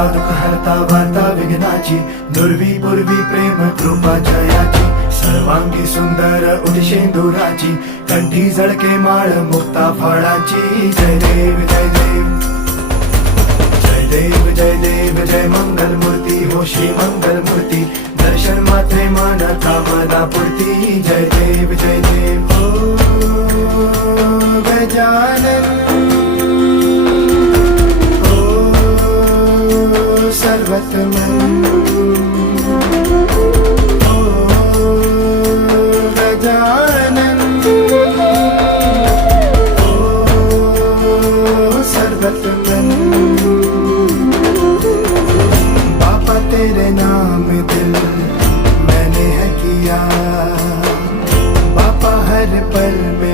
हरता दुःख हरता वार्ता विघ्नाची, दुर्वी पूर्वी प्रेम कृपा जयाची, सर्वांगी सुंदर उदिशेंदुराची, कंठी झळके माळ मुक्ता फळाची. जय देव जय देव जय देव जय देव जय मंगल मूर्ती हो श्री मंगल मूर्ती, दर्शन मात्रे मन कामना पूर्ती. जय देव जय देव हो गजानन हो सर्वतमन हो गजानन हो सर्वतमन. बाबा तेरे नाम दिल मैंने है किया, बाबा हर पल में